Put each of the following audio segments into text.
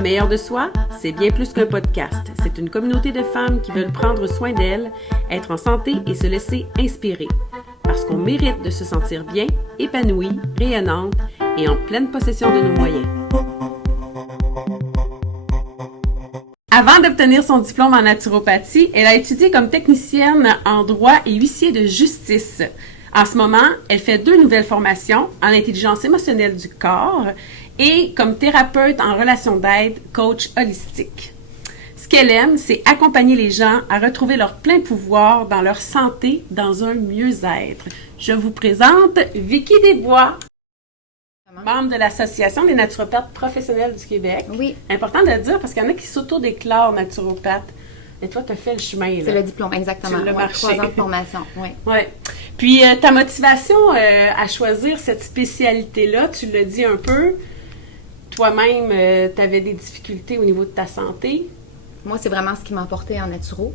Le meilleur de soi, c'est bien plus qu'un podcast. C'est une communauté de femmes qui veulent prendre soin d'elles, être en santé et se laisser inspirer. Parce qu'on mérite de se sentir bien, épanouie, rayonnante et en pleine possession de nos moyens. Avant d'obtenir son diplôme en naturopathie, elle a étudié comme technicienne en droit et huissier de justice. En ce moment, elle fait 2 nouvelles formations en intelligence émotionnelle du corps et comme thérapeute en relation d'aide, coach holistique. Ce qu'elle aime, c'est accompagner les gens à retrouver leur plein pouvoir dans leur santé, dans un mieux-être. Je vous présente Vicky Desbois, membre de l'Association des naturopathes professionnels du Québec. Oui. Important de le dire parce qu'il y en a qui s'auto-déclarent naturopathes. Mais toi, tu as fait le chemin. Là. C'est le diplôme, exactement. Tu l'as marché. 3 ans de formation, oui. Oui. Puis, ta motivation à choisir cette spécialité-là, tu l'as dit un peu, toi-même, tu avais des difficultés au niveau de ta santé. Moi, c'est vraiment ce qui m'a emporté en naturo.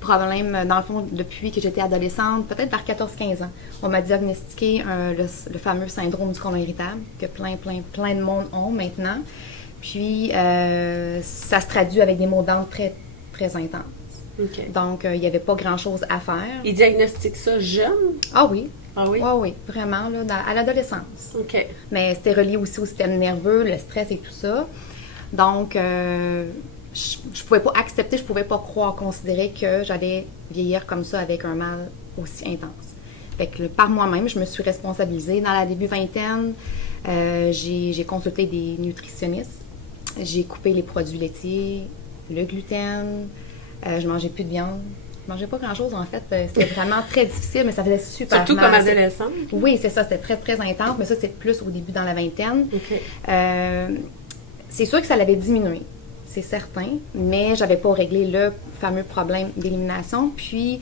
Problème, dans le fond, depuis que j'étais adolescente, peut-être vers 14-15 ans, on m'a diagnostiqué le fameux syndrome du côlon irritable que plein de monde ont maintenant. Puis, ça se traduit avec des maux d'âme très, très intenses. Okay. Donc, il n'y avait pas grand-chose à faire. Ils diagnostiquent ça jeune? Ah oui. Ah oui? Ah oui, vraiment, là, à l'adolescence. OK. Mais c'était relié aussi au système nerveux, le stress et tout ça. Donc, je pouvais pas accepter, je pouvais pas croire, considérer que j'allais vieillir comme ça avec un mal aussi intense. Fait que par moi-même, je me suis responsabilisée. Dans la début vingtaine, j'ai consulté des nutritionnistes. J'ai coupé les produits laitiers, le gluten, je mangeais plus de viande. Je mangeais pas grand-chose, en fait. C'était vraiment très difficile, mais ça faisait super mal. Surtout comme adolescente? Oui, c'est ça. C'était très, très intense, mais ça, c'est plus au début dans la vingtaine. Okay. C'est sûr que ça l'avait diminué, c'est certain, mais j'avais pas réglé le fameux problème d'élimination. Puis,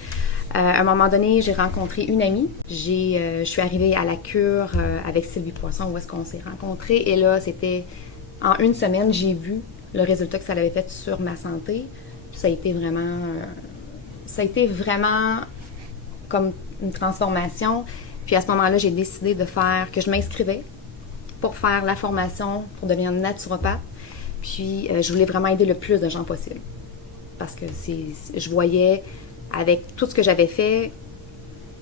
à un moment donné, j'ai rencontré une amie. Je suis arrivée à la cure avec Sylvie Poisson, où est-ce qu'on s'est rencontrés. Et là, c'était en 1 semaine, j'ai vu le résultat que ça avait fait sur ma santé. Puis ça a été vraiment comme une transformation. Puis à ce moment-là, j'ai décidé que je m'inscrivais pour faire la formation pour devenir naturopathe. Puis je voulais vraiment aider le plus de gens possible. Parce que je voyais, avec tout ce que j'avais fait,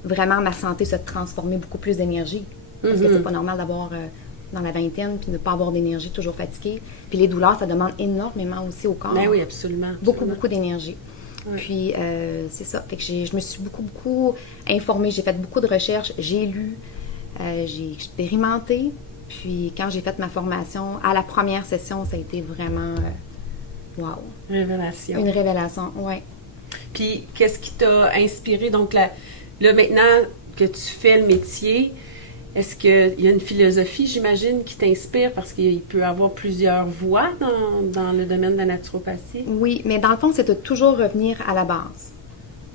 vraiment ma santé se transformer, beaucoup plus d'énergie. Parce que c'est pas normal d'avoir dans la vingtaine puis de ne pas avoir d'énergie, toujours fatigué. Puis les douleurs, ça demande énormément aussi au corps. Ben oui, absolument. Beaucoup d'énergie. Oui. Puis, c'est ça. Fait que je me suis beaucoup informée. J'ai fait beaucoup de recherches. J'ai lu. J'ai expérimenté. Puis, quand j'ai fait ma formation, à la première session, ça a été vraiment... wow! Révélation. Une révélation, oui. Puis, qu'est-ce qui t'a inspiré? Donc, là, maintenant que tu fais le métier, est-ce qu'il y a une philosophie, j'imagine, qui t'inspire? Parce qu'il peut y avoir plusieurs voies dans le domaine de la naturopathie. Oui, mais dans le fond, c'est de toujours revenir à la base.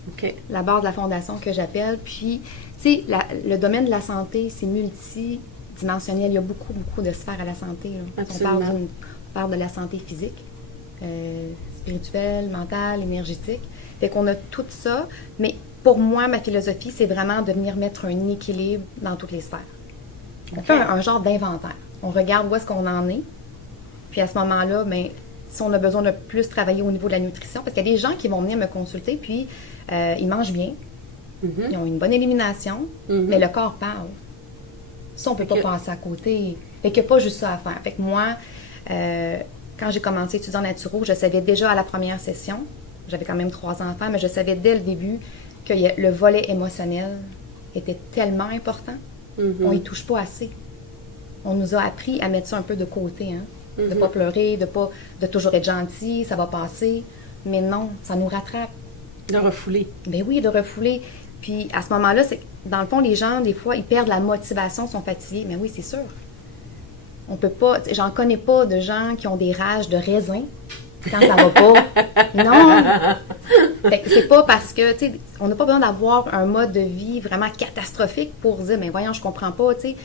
OK. La base de la fondation que j'appelle. Puis, tu sais, le domaine de la santé, c'est multidimensionnel. Il y a beaucoup de sphères à la santé. Là. On parle de la santé physique, spirituelle, mentale, énergétique. Fait qu'on a tout ça, mais pour moi, ma philosophie, c'est vraiment de venir mettre un équilibre dans toutes les sphères. On fait un genre d'inventaire. On regarde où est-ce qu'on en est. Puis à ce moment-là, bien, si on a besoin de plus travailler au niveau de la nutrition, parce qu'il y a des gens qui vont venir me consulter, puis ils mangent bien, ils ont une bonne élimination, mais le corps parle. Ça, on ne peut pas passer à côté. Fait qu'il n'y a pas juste ça à faire. Fait que moi, quand j'ai commencé à étudier en naturo, je savais déjà à la première session, j'avais quand même 3 enfants, mais je savais dès le début que le volet émotionnel était tellement important. On n'y touche pas assez. On nous a appris à mettre ça un peu de côté, hein? De ne pas pleurer, de toujours être gentil, ça va passer. Mais non, ça nous rattrape. De refouler. Ben oui, de refouler. Puis à ce moment-là, dans le fond, les gens, des fois, ils perdent la motivation, sont fatigués. Mais oui, c'est sûr. On peut pas... J'en connais pas de gens qui ont des rages de raisin quand ça va pas. Non! Fait que c'est pas parce que, tu sais, on n'a pas besoin d'avoir un mode de vie vraiment catastrophique pour dire, mais voyons, je comprends pas, tu sais.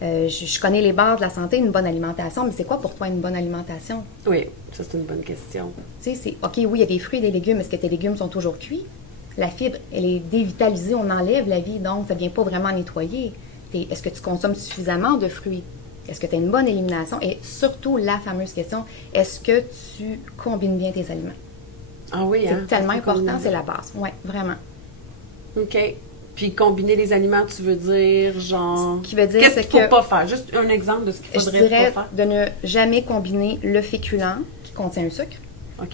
Je connais les bases de la santé, une bonne alimentation, mais c'est quoi pour toi une bonne alimentation? Oui, ça c'est une bonne question. Tu sais, c'est, OK, oui, il y a des fruits et des légumes, est-ce que tes légumes sont toujours cuits? La fibre, elle est dévitalisée, on enlève la vie, donc ça ne vient pas vraiment nettoyer. Est-ce que tu consommes suffisamment de fruits? Est-ce que tu as une bonne élimination? Et surtout, la fameuse question, est-ce que tu combines bien tes aliments? Ah oui, c'est tellement important, c'est la base. Oui, vraiment. OK. Puis combiner les aliments, tu veux dire, genre... Ce qui veut dire, qu'est-ce qu'il ne faut pas faire? Juste un exemple de ce qu'il faudrait je dirais pas faire. de ne jamais combiner le féculent, qui contient un sucre,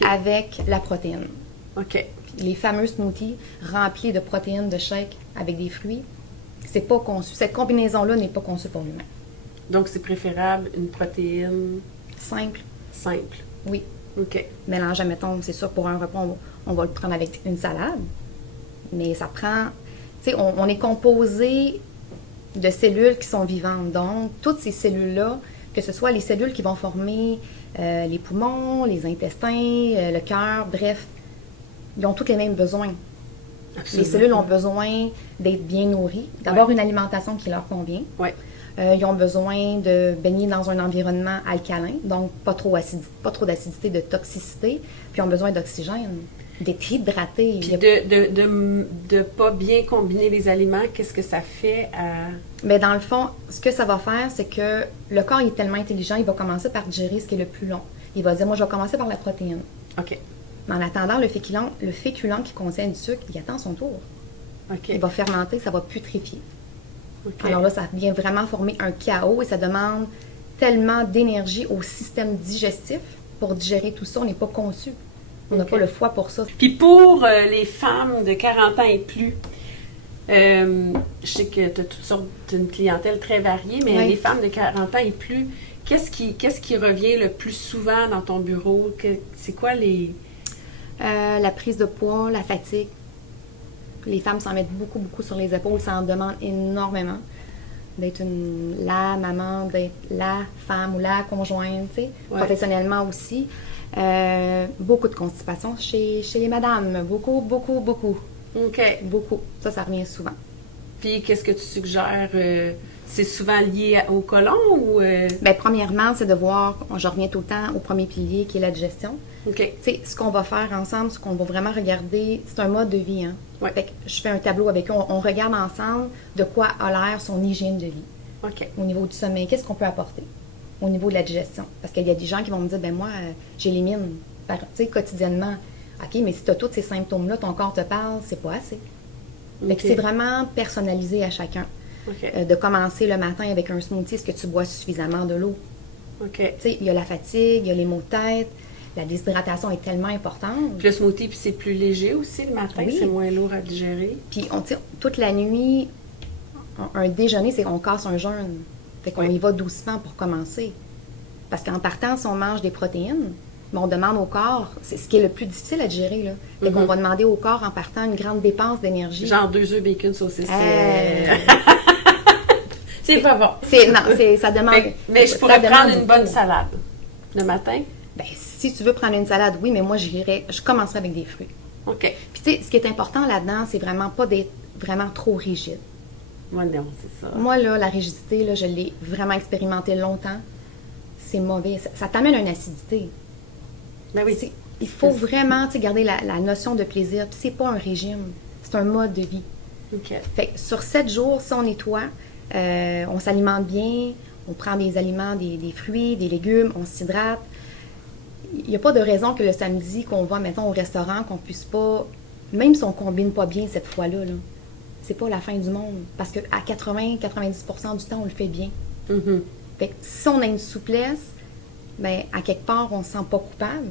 avec la protéine. OK. Les fameux smoothies remplis de protéines, de shakes avec des fruits, c'est pas conçu. Cette combinaison-là n'est pas conçue pour l'humain. Donc, c'est préférable une protéine... Simple. Simple. Oui. OK. Mélange, mettons, c'est sûr, pour un repas, on va le prendre avec une salade, mais ça prend... Tu sais, on est composé de cellules qui sont vivantes. Donc, toutes ces cellules-là, que ce soit les cellules qui vont former les poumons, les intestins, le cœur, bref, ils ont tous les mêmes besoins. Absolument. Les cellules ont besoin d'être bien nourries, d'avoir une alimentation qui leur convient. Ouais. Ils ont besoin de baigner dans un environnement alcalin, donc pas trop d'acidité, de toxicité, puis ils ont besoin d'oxygène, d'être hydratés. Puis de pas bien combiner les aliments, qu'est-ce que ça fait à... Mais dans le fond, ce que ça va faire, c'est que le corps il est tellement intelligent, il va commencer par digérer ce qui est le plus long. Il va dire, moi je vais commencer par la protéine. OK. Mais en attendant, le féculent qui contient du sucre, il attend son tour. OK. Il va fermenter, ça va putréfier. OK. Alors là, ça vient vraiment former un chaos et ça demande tellement d'énergie au système digestif pour digérer tout ça. On n'est pas conçu. On n'a pas le foie pour ça. Puis pour les femmes de 40 ans et plus, je sais que tu as toutes sortes, une clientèle très variée, mais les femmes de 40 ans et plus, qu'est-ce qui revient le plus souvent dans ton bureau? C'est quoi les... La prise de poids, la fatigue. Les femmes s'en mettent beaucoup, beaucoup sur les épaules. Ça en demande énormément. D'être la maman, d'être la femme ou la conjointe, tu sais, professionnellement aussi. Beaucoup de constipation chez les madames. Beaucoup, beaucoup, beaucoup. OK. Beaucoup. Ça revient souvent. Puis, qu'est-ce que tu suggères? C'est souvent lié au côlon ou... Bien, premièrement, c'est de voir, je reviens tout le temps au premier pilier qui est la digestion. OK. Tu sais, ce qu'on va faire ensemble, ce qu'on va vraiment regarder, c'est un mode de vie, hein. Ouais. Fait que je fais un tableau avec eux, on regarde ensemble de quoi a l'air son hygiène de vie. OK. Au niveau du sommeil, qu'est-ce qu'on peut apporter? Au niveau de la digestion. Parce qu'il y a des gens qui vont me dire, ben moi, j'élimine, tu sais, quotidiennement. OK, mais si tu as tous ces symptômes-là, ton corps te parle, c'est pas assez. Fait que c'est vraiment personnalisé à chacun. OK. De commencer le matin avec un smoothie, est-ce que tu bois suffisamment de l'eau? OK. Tu sais, il y a la fatigue, il y a les maux de tête, la déshydratation est tellement importante. Puis le smoothie, puis c'est plus léger aussi le matin, c'est moins lourd à digérer. Puis toute la nuit, un déjeuner, c'est qu'on casse un jeûne. Fait qu'on y va doucement pour commencer. Parce qu'en partant, si on mange des protéines, on demande au corps, c'est ce qui est le plus difficile à digérer, là. Fait qu'on va demander au corps en partant une grande dépense d'énergie. Genre 2 œufs, bacon, saucisse. C'est pas bon. Ça demande... Mais je pourrais prendre une bonne salade le matin? Ben, si tu veux prendre une salade, oui, mais moi, je commencerai avec des fruits. OK. Puis tu sais, ce qui est important là-dedans, c'est vraiment pas d'être vraiment trop rigide. Moi, non, c'est ça. Moi, là, la rigidité, là, je l'ai vraiment expérimenté longtemps. C'est mauvais. Ça t'amène une acidité. Ben oui. Il faut vraiment garder la notion de plaisir. Puis c'est pas un régime, c'est un mode de vie. OK. Fait que sur 7 jours, si on nettoie, on s'alimente bien, on prend des aliments, des fruits, des légumes, on s'hydrate. Il n'y a pas de raison que le samedi qu'on va, mettons, au restaurant, qu'on puisse pas, même si on combine pas bien cette fois-là, là, c'est pas la fin du monde. Parce qu'à 80-90% du temps, on le fait bien. Mm-hmm. Fait que si on a une souplesse, ben, à quelque part, on ne se sent pas coupable.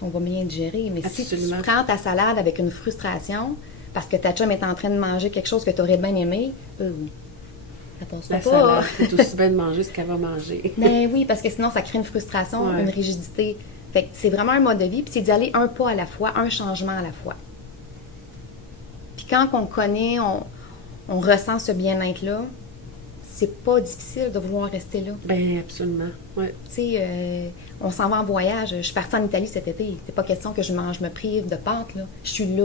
On va bien digérer. Mais Absolument. si tu prends ta salade avec une frustration, parce que ta chum est en train de manger quelque chose que tu aurais bien aimé, ça passe La pas. salade, c'est aussi bien de manger ce qu'elle va manger. Mais oui, parce que sinon, ça crée une frustration, une rigidité. Fait que c'est vraiment un mode de vie, puis c'est d'y aller un pas à la fois, un changement à la fois. Puis quand on connaît, on ressent ce bien-être-là, c'est pas difficile de vouloir rester là. Bien, absolument. Ouais. Tu sais, on s'en va en voyage. Je suis partie en Italie cet été. C'est pas question que je me prive de pâtes, là. Je suis là.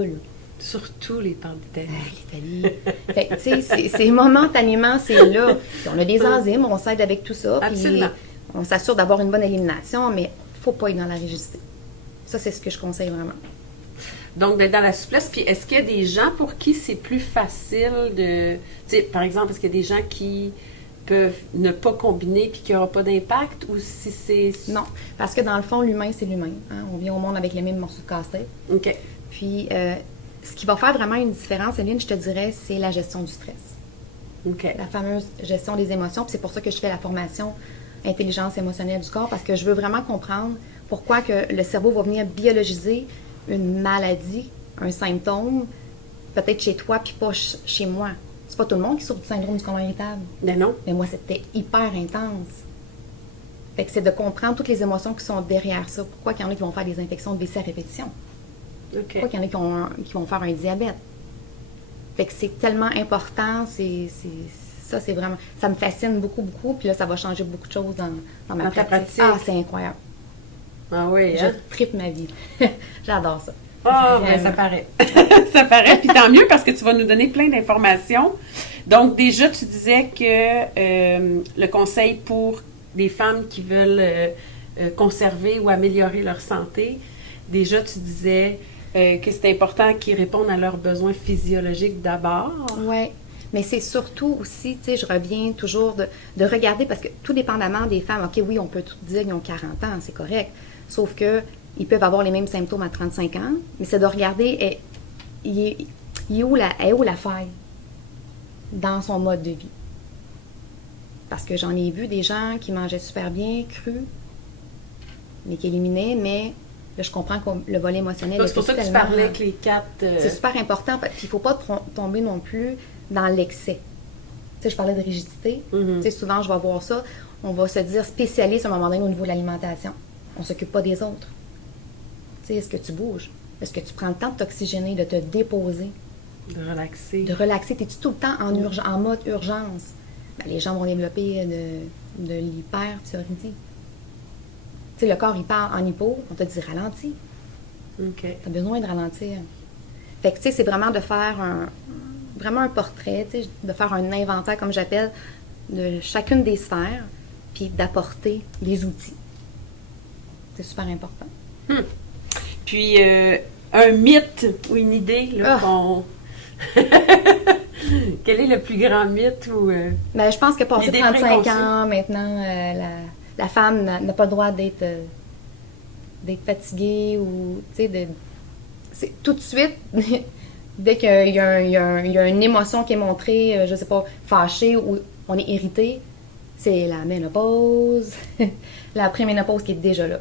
Surtout les pâtes d'Italie. L'Italie. Fait que, tu sais, c'est momentanément, c'est là. Puis on a des enzymes, on s'aide avec tout ça. Absolument. Puis on s'assure d'avoir une bonne élimination, mais il faut pas être dans la rigidité. Ça, c'est ce que je conseille vraiment. Donc, d'être dans la souplesse. Puis, est-ce qu'il y a des gens pour qui c'est plus facile de... Tu sais, par exemple, est-ce qu'il y a des gens qui peuvent ne pas combiner puis qu'il n'y aura pas d'impact ou si c'est... Non, parce que dans le fond, l'humain, c'est l'humain. Hein? On vient au monde avec les mêmes morceaux de casse-tête. OK. Puis, ce qui va faire vraiment une différence, Eline, je te dirais, c'est la gestion du stress. OK. La fameuse gestion des émotions. Puis c'est pour ça que je fais la formation intelligence émotionnelle du corps, parce que je veux vraiment comprendre pourquoi que le cerveau va venir biologiser une maladie, un symptôme, peut-être chez toi, puis pas chez moi. C'est pas tout le monde qui souffre du syndrome du côlon irritable. Ben non. Mais moi, c'était hyper intense. Fait que c'est de comprendre toutes les émotions qui sont derrière ça. Pourquoi il y en a qui vont faire des infections de WC à répétition? OK. Pourquoi il y en a qui vont faire un diabète? Fait que c'est tellement important, ça, c'est vraiment... Ça me fascine beaucoup, beaucoup, puis là, ça va changer beaucoup de choses dans ma Dans ta pratique. pratique. Ah, c'est incroyable. Ah oui, hein? Je tripe ma vie. J'adore ça. Ah, ben ça paraît. Ça paraît, puis tant mieux parce que tu vas nous donner plein d'informations. Donc, déjà, tu disais que le conseil pour des femmes qui veulent conserver ou améliorer leur santé, déjà, tu disais que c'est important qu'ils répondent à leurs besoins physiologiques d'abord. Oui, mais c'est surtout aussi, tu sais, je reviens toujours de regarder, parce que tout dépendamment des femmes, OK, oui, on peut tout dire qu'ils ont 40 ans, c'est correct, sauf que ils peuvent avoir les mêmes symptômes à 35 ans, mais c'est de regarder, est où la faille dans son mode de vie. Parce que j'en ai vu des gens qui mangeaient super bien, crus, mais qui éliminaient, mais là, je comprends que le volet émotionnel... C'est pour ça que tu parlais avec les 4... C'est super important, puis il ne faut pas tomber non plus dans l'excès. Tu sais, je parlais de rigidité. Tu sais, souvent, je vais voir ça, on va se dire spécialiste à un moment donné au niveau de l'alimentation. On ne s'occupe pas des autres. Tu sais, est-ce que tu bouges? Est-ce que tu prends le temps de t'oxygéner, de te déposer? De relaxer. De relaxer. Es-tu tout le temps en mode urgence? Ben, les gens vont développer de l'hyperthyroïdie. Tu sais, le corps, il part en hypo, on te dit ralentis. OK. Tu as besoin de ralentir. Fait que, tu sais, c'est vraiment de faire vraiment un portrait, tu sais, de faire un inventaire, comme j'appelle, de chacune des sphères, puis d'apporter les outils. C'est super important. Puis, un mythe ou une idée, là, qu'on... Quel est le plus grand mythe ou... Ben, je pense que passer l'idée 35 préconçue? ans, maintenant, la femme n'a pas le droit d'être fatiguée ou, tu sais, c'est tout de suite, dès qu'il y a une émotion qui est montrée, je sais pas, fâchée ou on est irrité, c'est la ménopause, la préménopause qui est déjà là.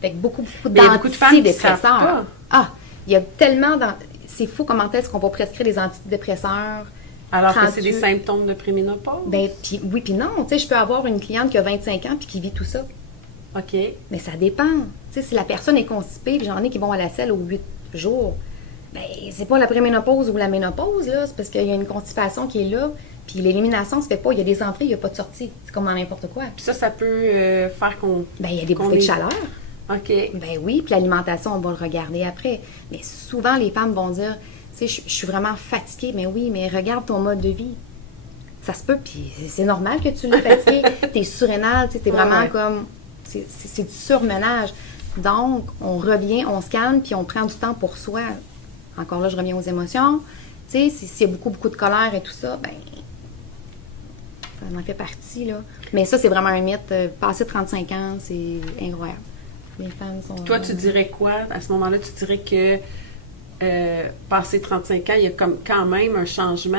Fait que beaucoup beaucoup de femmes qui savent pas. d'antidépresseurs. Ah, il y a tellement... C'est fou comment est-ce qu'on va prescrire des antidépresseurs. Alors que c'est des symptômes de préménopause? Ben, puis oui, puis non. Tu sais, je peux avoir une cliente qui a 25 ans puis qui vit tout ça. OK. Mais ça dépend. Tu sais, si la personne est constipée, puis j'en ai qui vont à la selle aux 8 jours, ben, c'est pas la préménopause ou la ménopause, là. C'est parce qu'il y a une constipation qui est là, puis l'élimination se fait pas. Il y a des entrées, il n'y a pas de sortie. C'est comme dans n'importe quoi. Puis ça peut faire qu'on... Ben, il y a des bouffées de chaleur. OK. Ben oui, puis l'alimentation, on va le regarder après. Mais souvent, les femmes vont dire, tu sais, je suis vraiment fatiguée. Mais oui, mais regarde ton mode de vie. Ça se peut, puis c'est normal que tu l'aies fatiguée. T'es surrénale, tu sais, t'es vraiment comme... C'est du surmenage. Donc, on revient, on se calme, puis on prend du temps pour soi. Encore là, je reviens aux émotions. Tu sais, s'il y a beaucoup, beaucoup de colère et tout ça, ben ça en fait partie, là. Mais ça, c'est vraiment un mythe. Passer 35 ans, c'est incroyable. Les femmes sont... Toi, tu dirais quoi? À ce moment-là, tu dirais que passé 35 ans, il y a comme quand même un changement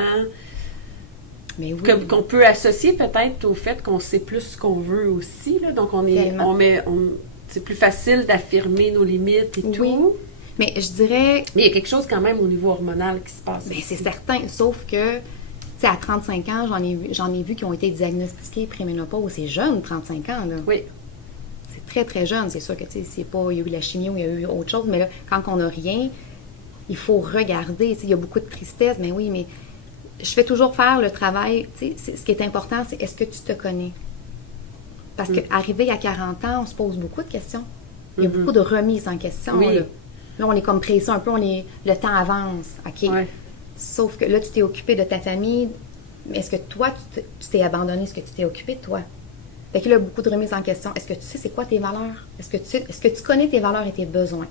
Mais oui. qu'on peut associer peut-être au fait qu'on sait plus ce qu'on veut aussi. Là. Donc, c'est plus facile d'affirmer nos limites et Oui. tout. Mais je dirais... Mais il y a quelque chose quand même au niveau hormonal qui se passe. Bien, c'est certain. Sauf que, tu sais, à 35 ans, j'en ai vu qui ont été diagnostiqués préménopause. C'est jeune, 35 ans, là. Oui. C'est très, très jeune. C'est sûr que, tu sais, c'est pas... Il y a eu la chimio, il y a eu autre chose. Mais là, quand on n'a rien, il faut regarder. Tu sais, il y a beaucoup de tristesse. Mais oui, mais je fais toujours faire le travail. Tu sais, ce qui est important, c'est est-ce que tu te connais? Parce qu'arriver à 40 ans, on se pose beaucoup de questions. Il y a beaucoup de remises en question. Oui. Là, on est comme pressé un peu, le temps avance. OK. Ouais. Sauf que là, tu t'es occupé de ta famille. Mais est-ce que toi, tu t'es abandonné? Est-ce que tu t'es occupé de toi? Fait que là, beaucoup de remises en question. Est-ce que tu sais c'est quoi tes valeurs? Est-ce que tu connais tes valeurs et tes besoins?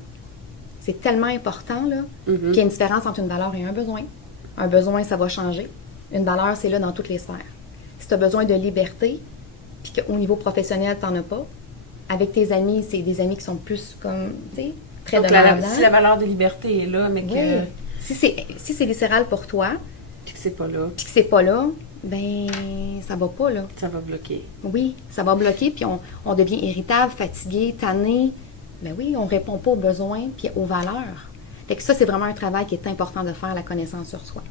C'est tellement important, là, qu'il y a une différence entre une valeur et un besoin. Un besoin, ça va changer. Une valeur, c'est là dans toutes les sphères. Si tu as besoin de liberté, puis qu'au niveau professionnel, tu n'en as pas, avec tes amis, c'est des amis qui sont plus comme, tu sais, très Donc, demandants. si la valeur de liberté est là, mais que, Oui. Si c'est viscéral pour toi, puis que c'est pas là, puis que c'est pas là, ben ça va pas, là. ça va bloquer. Oui, ça va bloquer, puis on devient irritable, fatigué, tanné. Ben oui, on répond pas aux besoins, puis aux valeurs. Fait que ça, c'est vraiment un travail qui est important de faire, la connaissance sur soi.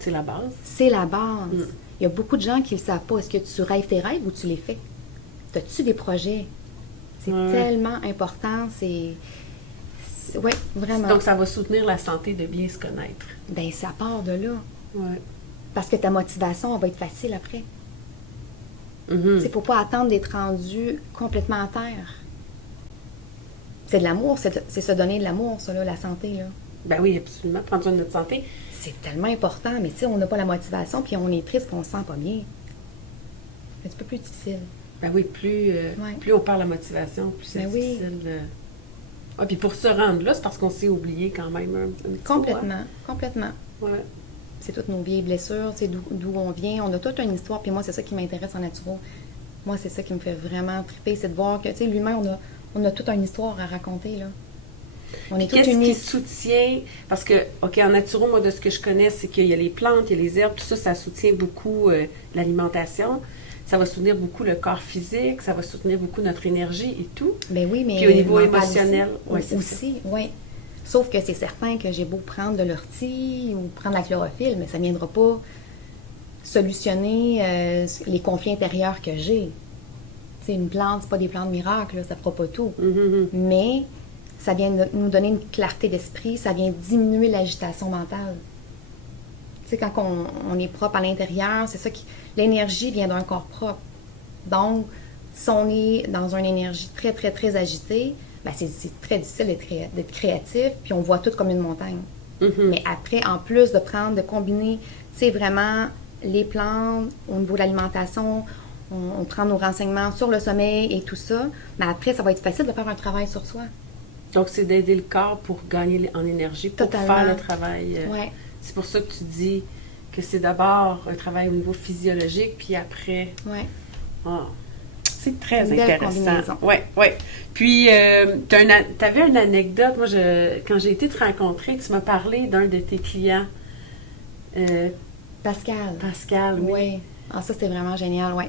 C'est la base. C'est la base. Il y a beaucoup de gens qui ne le savent pas. Est-ce que tu rêves tes rêves ou tu les fais? As-tu des projets? C'est tellement important. Oui, vraiment. Donc, ça va soutenir la santé de bien se connaître. Ben ça part de là. Ouais. Parce que ta motivation, elle va être facile après. Il ne faut pas attendre d'être rendu complètement à terre. C'est de l'amour, c'est se donner de l'amour, ça, là, la santé, là. Ben oui, absolument. Prendre soin de notre santé. C'est tellement important, mais tu sais, on n'a pas la motivation, puis on est triste, puis on se sent pas bien. C'est un petit peu plus difficile. Ben oui, plus on perd la motivation, plus c'est difficile. Ah, puis pour se rendre là, c'est parce qu'on s'est oublié quand même un petit Complètement, complètement. Ouais. C'est toutes nos vieilles blessures, c'est d'où on vient. On a toute une histoire, puis moi, c'est ça qui m'intéresse en naturo. Moi, c'est ça qui me fait vraiment triper, c'est de voir que, tu sais, l'humain, on a toute une histoire à raconter, là. On est toute Qu'est-ce unis. qui soutient? Parce que, OK, en naturo, moi, de ce que je connais, c'est qu'il y a les plantes, il y a les herbes, tout ça, ça soutient beaucoup l'alimentation. Ça va soutenir beaucoup le corps physique, ça va soutenir beaucoup notre énergie et tout. Ben oui, mais puis au niveau mental émotionnel, aussi, oui. Sauf que c'est certain que j'ai beau prendre de l'ortie ou prendre la chlorophylle, mais ça ne viendra pas solutionner les conflits intérieurs que j'ai. C'est une plante, c'est pas des plantes miracles, là, ça ne fera pas tout. Mais ça vient nous donner une clarté d'esprit, ça vient diminuer l'agitation mentale. Tu sais, quand on est propre à l'intérieur, c'est ça qui... L'énergie vient d'un corps propre. Donc, si on est dans une énergie très, très, très agitée, ben c'est très difficile d'être créatif, puis on voit tout comme une montagne. Mais après, en plus de combiner, tu sais, vraiment les plantes, au niveau de l'alimentation, on prend nos renseignements sur le sommeil et tout ça, mais après, ça va être facile de faire un travail sur soi. Donc, c'est d'aider le corps pour gagner en énergie, pour faire le travail. Ouais. C'est pour ça que tu dis que c'est d'abord un travail au niveau physiologique, puis après... Ouais. Ah, c'est très Une belle intéressant. combinaison. Oui, oui. Puis, tu avais une anecdote. Moi, quand j'ai été te rencontrer, tu m'as parlé d'un de tes clients. Pascal, oui. Oui. Ah, ça, c'était vraiment génial, oui.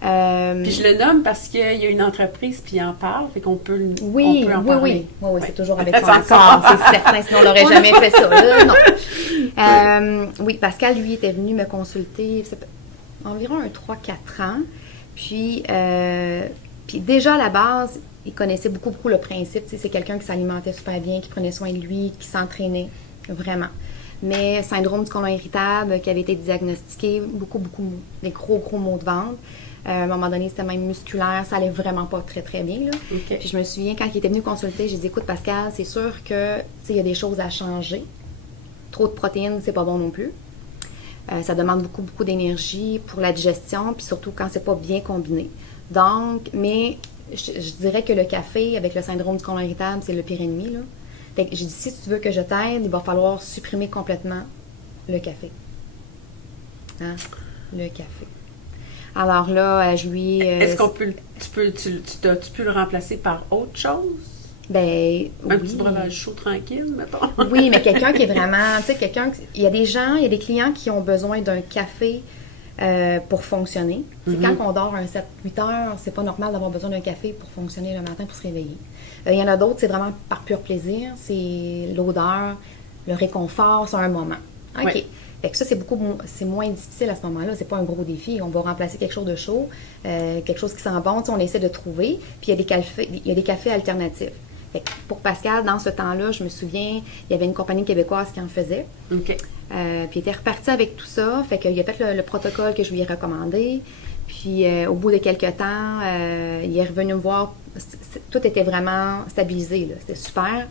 Puis je le nomme parce qu'il y a une entreprise, puis il en parle, fait qu'on peut, oui, on peut en parler. Oui, c'est toujours avec son accord, c'est certain, sinon on n'aurait jamais fait ça, là, non. Oui, Pascal, lui, était venu me consulter environ 3-4 ans, puis déjà, à la base, il connaissait beaucoup le principe, c'est quelqu'un qui s'alimentait super bien, qui prenait soin de lui, qui s'entraînait, vraiment. Mais syndrome du côlon irritable qui avait été diagnostiqué, beaucoup, des gros maux de ventre. À un moment donné, c'était même musculaire, ça allait vraiment pas très, très bien, là. Okay. Puis je me souviens, quand il était venu consulter, j'ai dit, écoute, Pascal, c'est sûr que, tu sais, il y a des choses à changer. Trop de protéines, c'est pas bon non plus. Ça demande beaucoup d'énergie pour la digestion, puis surtout quand c'est pas bien combiné. Donc, mais je dirais que le café, avec le syndrome du côlon irritable, c'est le pire ennemi, là. Fait que j'ai dit, si tu veux que je t'aide, il va falloir supprimer complètement le café. Hein? Le café. Alors là, je lui... Est-ce qu'on peut... Tu peux le remplacer par autre chose? Ben, un petit breuvage chaud tranquille, mettons. Oui, mais quelqu'un qui est vraiment... Tu sais, il y a des clients qui ont besoin d'un café pour fonctionner. Quand on dort un 7-8 heures, c'est pas normal d'avoir besoin d'un café pour fonctionner le matin, pour se réveiller. Il y en a d'autres, c'est vraiment par pur plaisir. C'est l'odeur, le réconfort, c'est un moment. OK. Oui. Fait que ça, c'est moins difficile à ce moment-là. C'est pas un gros défi. On va remplacer quelque chose de chaud, quelque chose qui sent bon. Tu sais, on essaie de trouver. Puis il y a des cafés alternatifs. Fait que pour Pascal, dans ce temps-là, je me souviens, il y avait une compagnie québécoise qui en faisait. OK. Puis il était reparti avec tout ça. Fait qu'il a fait le protocole que je lui ai recommandé. Puis au bout de quelques temps, il est revenu me voir. Tout était vraiment stabilisé, là. C'était super.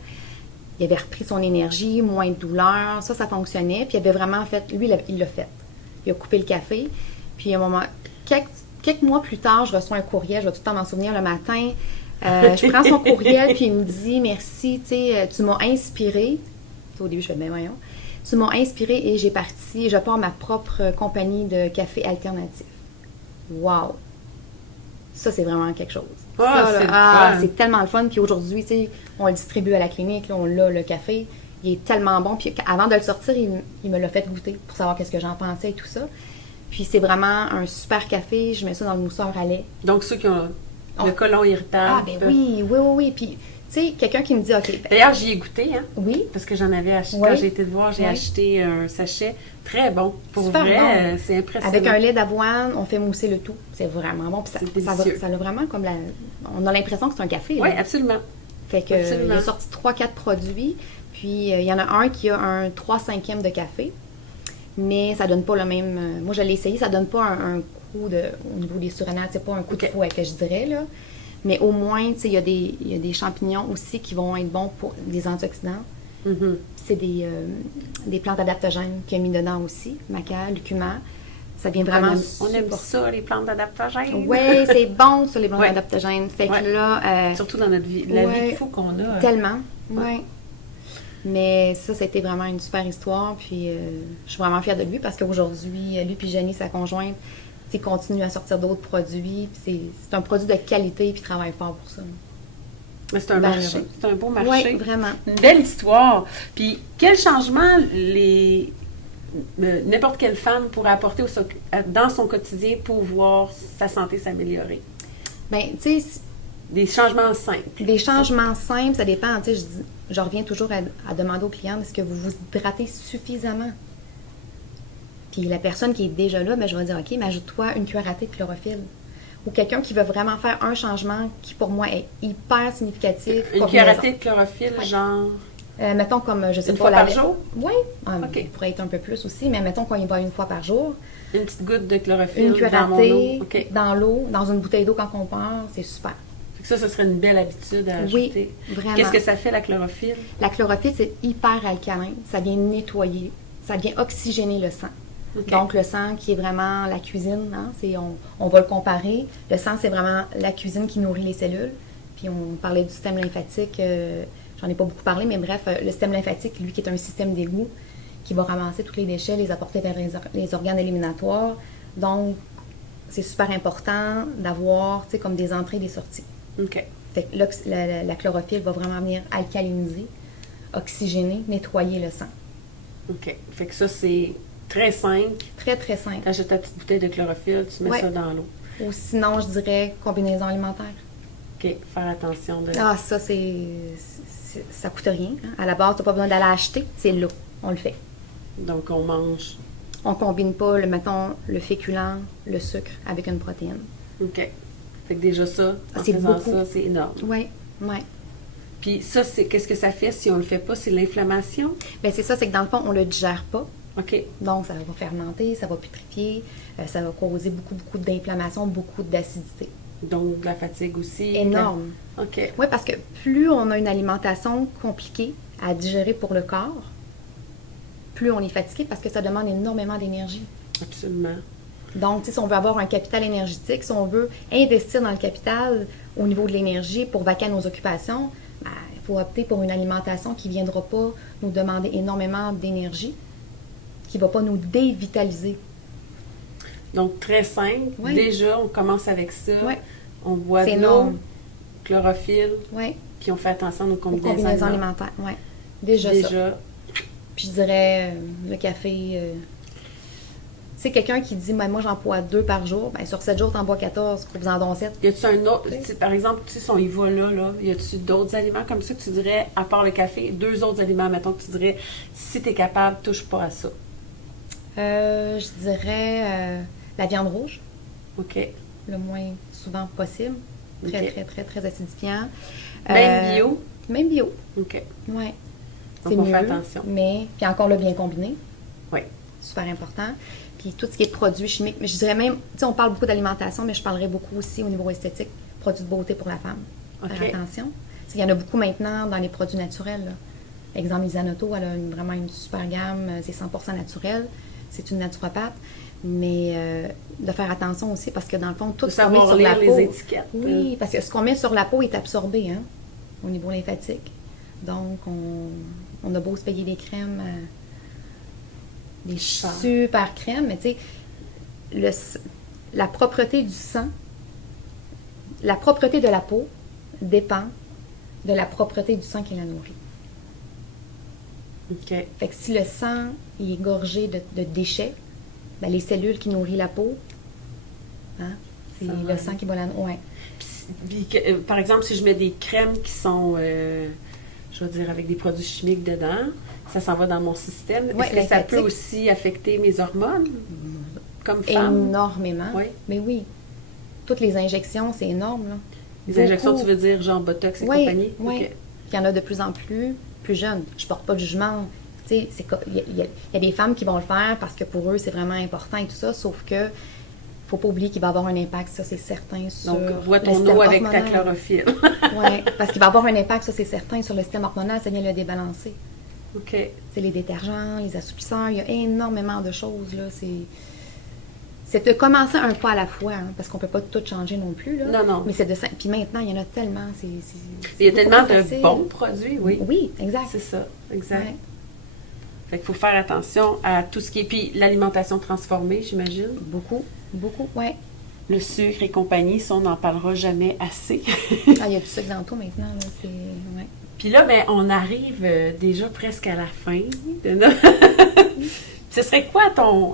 Il avait repris son énergie, moins de douleur. Ça fonctionnait. Puis il avait vraiment fait... Lui, il l'a fait. Il a coupé le café. Puis à un moment... Quelques mois plus tard, je reçois un courriel. Je vais tout le temps m'en souvenir le matin. Je prends son courriel, puis il me dit « Merci, tu sais, tu m'as inspiré. » Au début, je fais « Ben voyons. » Tu m'as inspiré et je pars ma propre compagnie de café alternatif. wow! Ça, c'est vraiment quelque chose. Ah, Ça, c'est là, le fun. c'est tellement le fun. Puis aujourd'hui, tu sais, on le distribue à la clinique, là, on l'a, le café. Il est tellement bon. Puis avant de le sortir, il me l'a fait goûter pour savoir qu'est-ce que j'en pensais et tout ça. Puis c'est vraiment un super café. Je mets ça dans le mousseur à lait. Donc, ceux qui ont le côlon irritable. Ah, ben oui, oui, oui, oui. Puis, tu sais, quelqu'un qui me dit, OK, ben, D'ailleurs, j'y ai goûté, hein? oui, Parce que j'en avais acheté. Oui. Quand j'ai été te voir, j'ai Oui. acheté un sachet très bon. Pour Super vrai, bon. c'est impressionnant. avec un lait d'avoine, on fait mousser le tout. C'est vraiment bon. Puis C'est délicieux. ça a vraiment comme la. On a l'impression que c'est un café. Oui, Là. absolument. Fait que, absolument. il a sorti 3-4 produits. Puis, il y en a un qui a un 3/5e de café. Mais ça donne pas le même. Moi, je l'ai essayé, ça donne pas un coup au niveau des surrénales. C'est pas un coup OK. de fouet, que je dirais, là. Mais au moins, tu sais, il y a des champignons aussi qui vont être bons pour des antioxydants. Mhm. C'est des plantes adaptogènes qu'il a mis dedans aussi, maca, lucuma. Ça vient vraiment On aime super. ça, les plantes adaptogènes. Oui, c'est bon, ça, les plantes Ouais. adaptogènes. Fait que Ouais. là, Surtout dans notre vie, la ouais, vie de fou qu'on a. tellement, Ouais. oui. Mais ça, c'était vraiment une super histoire. Puis je suis vraiment fière de lui parce qu'aujourd'hui, lui puis Jenny, sa conjointe, ils continuent à sortir d'autres produits. Puis c'est un produit de qualité puis ils travaillent fort pour ça. Mais c'est un Ben, marché. ouais. C'est un beau marché. Oui, vraiment. Une belle histoire. Puis, quel changement n'importe quelle femme pourrait apporter dans son quotidien pour voir sa santé s'améliorer? Ben, tu sais, Des changements simples. des changements simples, ça dépend. Tu sais, je reviens toujours à demander aux clients, est-ce que vous vous hydratez suffisamment? Puis la personne qui est déjà là, ben, je vais dire, OK, mais ajoute-toi une cuillère à thé de chlorophylle. Ou quelqu'un qui veut vraiment faire un changement qui, pour moi, est hyper significatif. Une cuillère à thé de chlorophylle, Ouais. genre Mettons comme, je sais une pas, fois la par lait- jour? Oui, OK. il pourrait être un peu plus aussi, mais mettons qu'on y va une fois par jour. Une petite goutte de chlorophylle Une cuillère dans à mon thé, eau. OK. dans l'eau, dans une bouteille d'eau quand on part, c'est super. Fait que ça, ce serait une belle habitude à Oui, ajouter. vraiment. Qu'est-ce que ça fait, la chlorophylle? La chlorophylle, c'est hyper alcalin. Ça vient nettoyer. Ça vient oxygéner le sang. OK. Donc, le sang qui est vraiment la cuisine, hein, on va le comparer. Le sang, c'est vraiment la cuisine qui nourrit les cellules. Puis, on parlait du système lymphatique. J'en ai pas beaucoup parlé, mais bref, le système lymphatique, lui, qui est un système d'égout, qui va ramasser tous les déchets, les apporter vers les organes éliminatoires. Donc, c'est super important d'avoir, tu sais, comme des entrées et des sorties. OK. Fait que la chlorophylle va vraiment venir alcaliniser, oxygéner, nettoyer le sang. OK. Fait que ça, c'est très simple. Très, très simple. Tu achètes ta petite bouteille de chlorophylle, tu mets Ouais. ça dans l'eau. Ou sinon, je dirais combinaison alimentaire. OK. Faire attention de... Ah, ça, ça coûte rien. Hein. À la base, tu n'as pas besoin d'aller acheter, c'est l'eau. On le fait. Donc, on mange. On combine pas, mettons, le féculent, le sucre avec une protéine. OK. Fait que déjà ça, en C'est faisant beaucoup. ça, c'est énorme. Oui, oui. Puis ça, qu'est-ce que ça fait si on le fait pas? C'est l'inflammation? Bien, c'est ça, c'est que dans le fond, on le digère pas. OK. Donc, ça va fermenter, ça va putrifier, ça va causer beaucoup, beaucoup d'inflammation, beaucoup d'acidité. Donc, de la fatigue aussi. Énorme. OK. Oui, parce que plus on a une alimentation compliquée à digérer pour le corps, plus on est fatigué parce que ça demande énormément d'énergie. Absolument. Donc, tu sais, si on veut avoir un capital énergétique, si on veut investir dans le capital au niveau de l'énergie pour vaquer à nos occupations, ben, il faut opter pour une alimentation qui ne viendra pas nous demander énormément d'énergie, qui ne va pas nous dévitaliser. Donc, très simple. Oui. Déjà, on commence avec ça. Oui. On boit C'est de l'eau, énorme. chlorophylle, Oui, puis on fait attention à nos aux combinaisons combinaisons alimentaires. alimentaires. Oui, déjà ça. Déjà. Puis je dirais, le café... tu sais, quelqu'un qui dit, ben, moi, j'en bois 2 par jour, ben, sur 7 jours, t'en bois 14, faut que vous en donnez 7. Y a-tu un autre, Oui. tu sais, par exemple, tu sais, si on y va là, y a-tu d'autres aliments comme ça que tu dirais, à part le café, 2 autres aliments, mettons, que tu dirais, si t'es capable, touche pas à ça. Je dirais la viande rouge, OK. le moins souvent possible. Très, Ok. très, très, très acidifiant. Même bio? Même bio, OK. oui. Donc, C'est on mieux, fait attention. mais, puis encore le bien combiné, Oui. super important. Puis tout ce qui est produits chimiques, mais je dirais même, tu sais, on parle beaucoup d'alimentation, mais je parlerai beaucoup aussi au niveau esthétique, produits de beauté pour la femme. OK. Faire attention. Il y en a beaucoup maintenant dans les produits naturels. Là. Exemple, Isanoto, elle a vraiment une super gamme, c'est 100% naturel. C'est une naturopathe. Mais de faire attention aussi, parce que dans le fond, tout De ce qu'on met savoir sur la lire peau... les étiquettes. Oui, parce que ce qu'on met sur la peau est absorbé, hein, au niveau lymphatique. Donc, on a beau se payer des crèmes, des Cher. super crèmes, mais tu sais, la propreté du sang, la propreté de la peau dépend de la propreté du sang qui la nourrit. OK. Fait que si le sang il est gorgé de déchets, ben les cellules qui nourrissent la peau, hein, c'est le sang qui va la nourrir. Ouais. Par exemple, si je mets des crèmes qui sont, je veux dire, avec des produits chimiques dedans, ça s'en va dans mon système. Ouais, est-ce que ça peut aussi affecter mes hormones comme femme? Énormément. Oui. Mais oui. Toutes les injections, c'est énorme. Là. Les injections, tu veux dire genre Botox et compagnie? Oui. Okay. Il y en a de plus en plus jeunes. Je porte pas de jugement. Tu sais, il y a des femmes qui vont le faire parce que pour eux, c'est vraiment important et tout ça, sauf que faut pas oublier qu'il va avoir un impact, ça c'est certain, sur donc, bois ton eau avec ta chlorophylle. Oui, parce qu'il va avoir un impact, ça c'est certain, sur le système hormonal, ça vient le débalancer. OK. C'est les détergents, les assoupisseurs, il y a énormément de choses, là, c'est de commencer un pas à la fois, hein, parce qu'on peut pas tout changer non plus, là. Non. Mais c'est de ça. Puis maintenant, il y en a tellement, il y a tellement de bons produits, oui. Oui, exact. C'est ça, exact. Ouais. Fait qu'il faut faire attention à tout ce qui est... Puis l'alimentation transformée, j'imagine. Beaucoup, oui. Le sucre et compagnie, ça, on n'en parlera jamais assez. Ah, il y a du sucre dans tout maintenant, là, ouais. Puis là, ben, on arrive déjà presque à la fin de notre... Ce serait quoi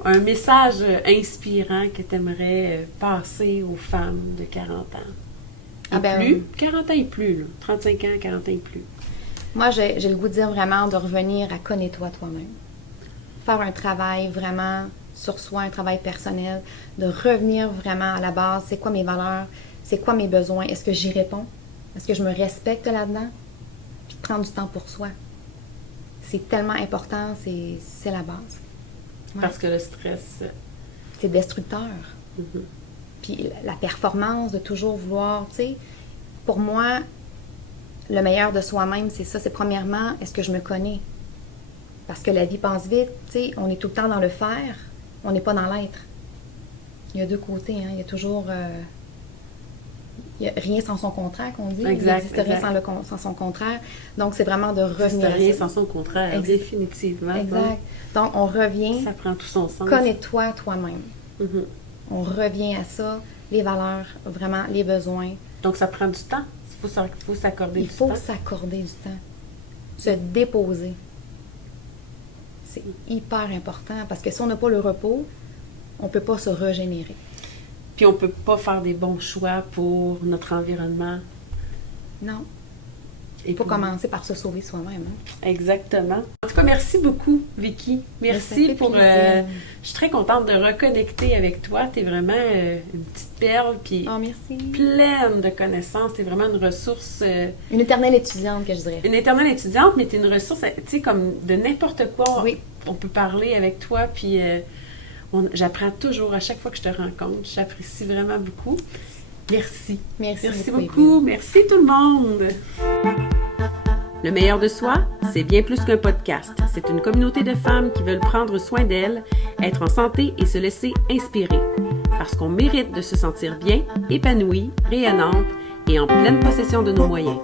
un message inspirant que tu aimerais passer aux femmes de 40 ans? Et plus? 40 ans et plus, là. 35 ans, 40 ans et plus. Moi, j'ai le goût de dire vraiment de revenir à connais-toi toi-même. Faire un travail vraiment sur soi, un travail personnel, de revenir vraiment à la base. C'est quoi mes valeurs? C'est quoi mes besoins? Est-ce que j'y réponds? Est-ce que je me respecte là-dedans? Puis de prendre du temps pour soi. C'est tellement important, c'est la base. Ouais. Parce que le stress... c'est destructeur. Mm-hmm. Puis la performance, de toujours vouloir, tu sais, pour moi, le meilleur de soi-même, c'est ça. C'est premièrement, est-ce que je me connais? Parce que la vie passe vite, tu sais, on est tout le temps dans le faire, on n'est pas dans l'être. Il y a deux côtés, hein. Il y a toujours... il n'y a rien sans son contraire, qu'on dit. Exact, il n'existe rien sans son contraire. Donc, c'est vraiment de revenir. Il rien sans son contraire, définitivement. Exact. Donc, on revient. Ça prend tout son sens. Connais-toi toi-même. Mm-hmm. On revient à ça, les valeurs, vraiment, les besoins. Donc, ça prend du temps. Il faut s'accorder du temps. Il faut s'accorder du temps. Se déposer. C'est hyper important parce que si on n'a pas le repos, on ne peut pas se régénérer. Puis on ne peut pas faire des bons choix pour notre environnement. Non. Il faut commencer par se sauver soi-même. Hein? Exactement. En tout cas, merci beaucoup, Vicky. Merci pour... je suis très contente de reconnecter avec toi. Tu es vraiment une petite perle, puis pleine de connaissances. Tu es vraiment une ressource... une éternelle étudiante, que je dirais. Une éternelle étudiante, mais tu es une ressource, tu sais, comme de n'importe quoi. Oui. On peut parler avec toi, puis... j'apprends toujours à chaque fois que je te rencontre. J'apprécie vraiment beaucoup. Merci. Merci beaucoup. Merci tout le monde. Le meilleur de soi, c'est bien plus qu'un podcast. C'est une communauté de femmes qui veulent prendre soin d'elles, être en santé et se laisser inspirer. Parce qu'on mérite de se sentir bien, épanouie, rayonnante et en pleine possession de nos moyens.